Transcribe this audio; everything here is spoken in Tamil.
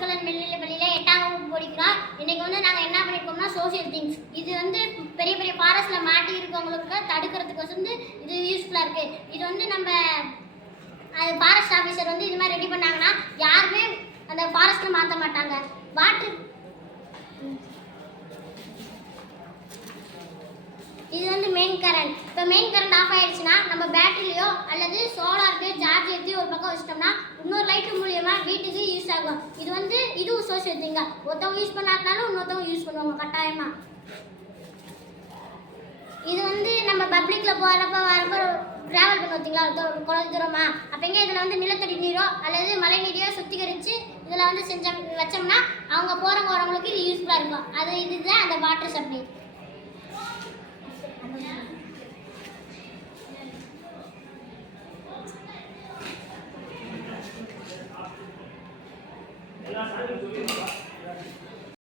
அரசுக்கலன் மேல்நிலைப் பள்ளியில் 8ஆம் வகுப்பு படிக்கிறோம். இன்னைக்கு வந்து நாங்கள் என்ன பண்ணியிருக்கோம்னா சோசியல் திங்ஸ். இது வந்து பெரிய பெரிய ஃபாரஸ்ட்டில் மாட்டி இருக்கவங்களுக்கு தடுக்கிறதுக்கு வந்து இது யூஸ்ஃபுல்லாக இருக்குது. இது வந்து நம்ம ஃபாரஸ்ட் ஆஃபீஸர் வந்து இது மாதிரி ரெடி பண்ணாங்கன்னா யாருமே அந்த ஃபாரஸ்ட்டில் மாற்ற மாட்டாங்க. வாட்டர் இது வந்து மெயின் கரண்ட். இப்போ மெயின் கரண்ட் ஆஃப் ஆயிடுச்சுன்னா நம்ம பேட்டரிலையோ அல்லது சோலாருக்கு சார்ஜ் ஏற்றி ஒரு பக்கம் வச்சிட்டோம்னா இன்னொரு லைட்டு மூலியமாக வீட்டுக்கு யூஸ் ஆகும். இது வந்து இதுவும் சோசியல் திங்க. ஒருத்தவங்க யூஸ் பண்ணாதனாலும் இன்னொருத்தவங்க யூஸ் பண்ணுவாங்க கட்டாயமாக. இது வந்து நம்ம பப்ளிக்கில் போகிறப்ப வரப்போ ட்ராவல் பண்ண வச்சிங்களா குறைஞ்ச தூரமா அப்போங்க இதில் வந்து நிலத்தடி நீரோ அல்லது மழை நீரையோ சுத்திகரித்து இதில் வந்து வச்சோம்னா அவங்க போகிறவங்க வரவங்களுக்கு இது யூஸ்ஃபுல்லாக இருக்கும். இதுதான் அந்த வாட்டர் சப்ளை. எல்லா